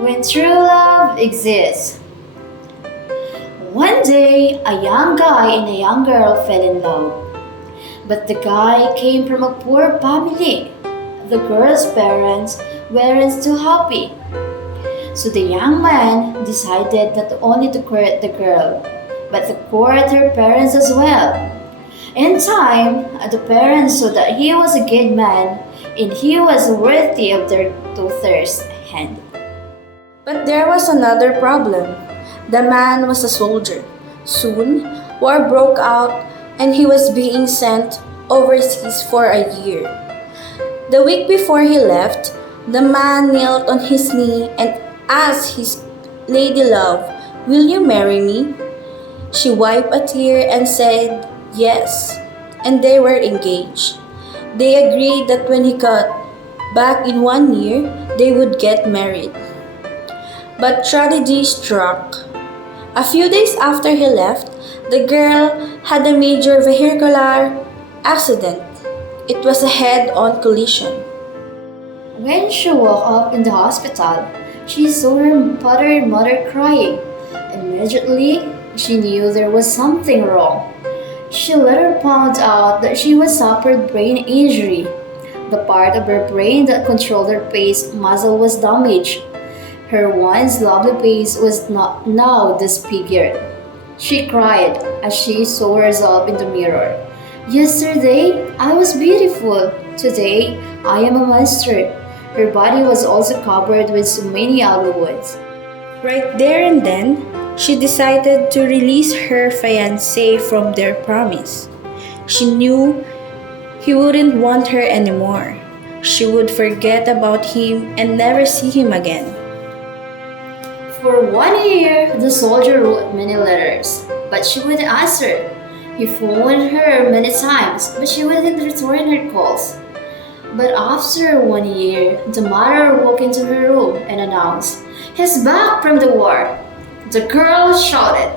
when true love exists. One day, a young guy and a young girl fell in love. But the guy came from a poor family. The girl's parents weren't too happy. So the young man decided not only to court the girl, but to court her parents as well. In time, the parents saw that he was a good man and he was worthy of their daughter's hand. But there was another problem. The man was a soldier. Soon, war broke out and he was being sent overseas for a year. The week before he left, the man knelt on his knee and asked his lady love, "Will you marry me?" She wiped a tear and said yes, and they were engaged. They agreed that when he got back in 1 year, they would get married. But tragedy struck. A few days after he left, the girl had a major vehicular accident. It was a head-on collision. When she woke up in the hospital, she saw her father and mother crying. Immediately, she knew there was something wrong. She later found out that she was suffered brain injury. The part of her brain that controlled her face muscle was damaged. Her once lovely face was not now disfigured. She cried as she saw herself in the mirror. Yesterday, I was beautiful. Today, I am a monster. Her body was also covered with so many ugly wounds. Right there and then, she decided to release her fiancé from their promise. She knew he wouldn't want her anymore. She would forget about him and never see him again. For 1 year, the soldier wrote many letters, but she wouldn't answer. He phoned her many times, but she wouldn't return her calls. But after 1 year, the mother walked into her room and announced, "He's back from the war." The girl shouted,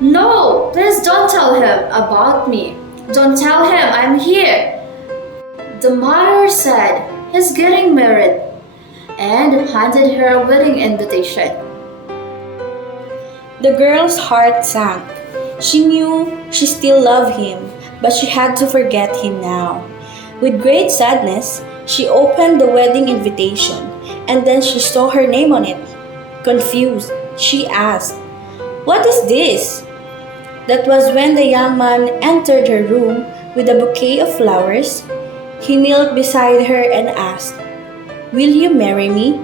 "No, please don't tell him about me. Don't tell him I'm here." The mother said, "He's getting married," and handed her a wedding invitation. The girl's heart sank. She knew she still loved him, but she had to forget him now. With great sadness, she opened the wedding invitation, and then she saw her name on it. Confused, she asked, "What is this?" That was when the young man entered her room with a bouquet of flowers. He knelt beside her and asked, "Will you marry me?"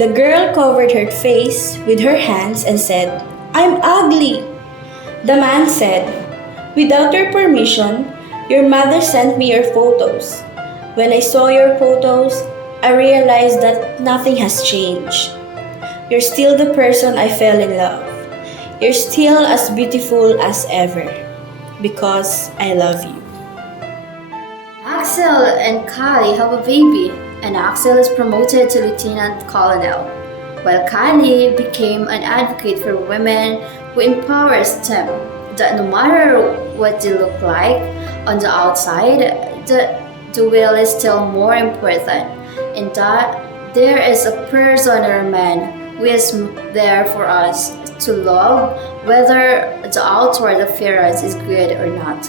The girl covered her face with her hands and said, "I'm ugly." The man said, "Without your permission, your mother sent me your photos. When I saw your photos, I realized that nothing has changed. You're still the person I fell in love. You're still as beautiful as ever, because I love you." Axel and Kali have a baby, and Axel is promoted to lieutenant colonel, while Kali became an advocate for women who empowers them, that no matter what they look like on the outside, the will is still more important, and that there is a person or man who is there for us to love, whether the outward appearance is good or not.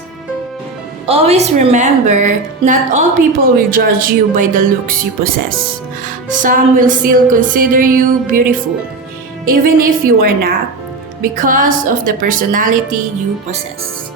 Always remember, not all people will judge you by the looks you possess. Some will still consider you beautiful, even if you are not, because of the personality you possess.